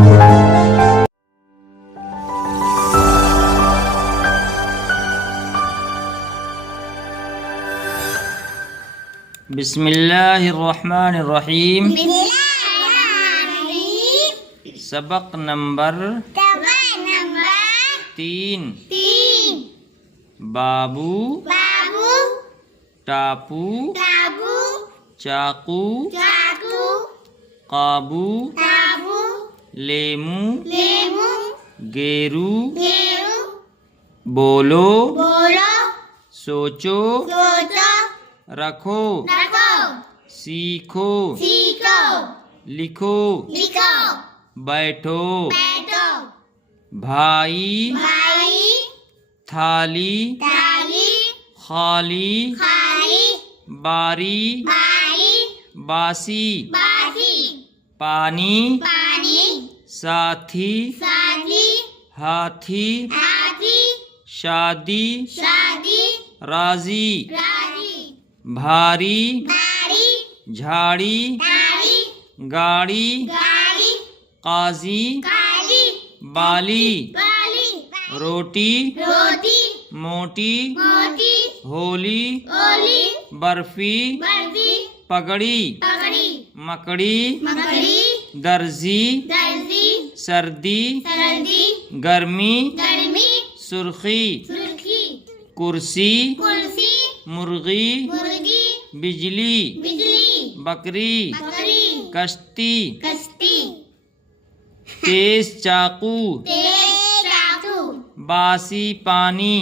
बिस्मिल्लाहिर्रहमानिर्रहीम। सबक नंबर 3। बाबू टापू चाकू काबू लेमू गेरू बोलो सोचो रखो सीखो लिखो बैठो भाई थाली खाली बारी बासी पानी साथी हाथी शादी राजी भारी झाड़ी गाड़ी काजी बाली रोटी मोटी होली बर्फी पगड़ी मकड़ी दर्जी सर्दी गर्मी सुर्खी कुर्सी मुर्गी बिजली बकरी कश्ती तेज चाकू बासी पानी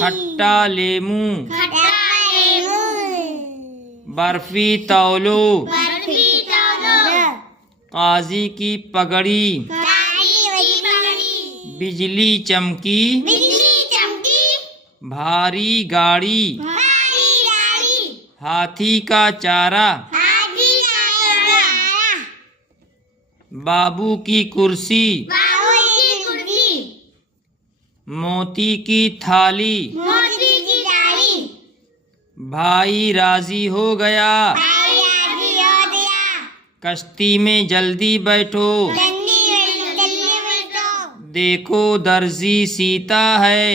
खट्टा लेमू बर्फी तौलो काजी की पगड़ी बिजली चमकी भारी गाड़ी हाथी का चारा बाबू की कुर्सी मोती की थाली भाई राजी हो गया कश्ती में जल्दी बैठो देखो दर्जी सीता है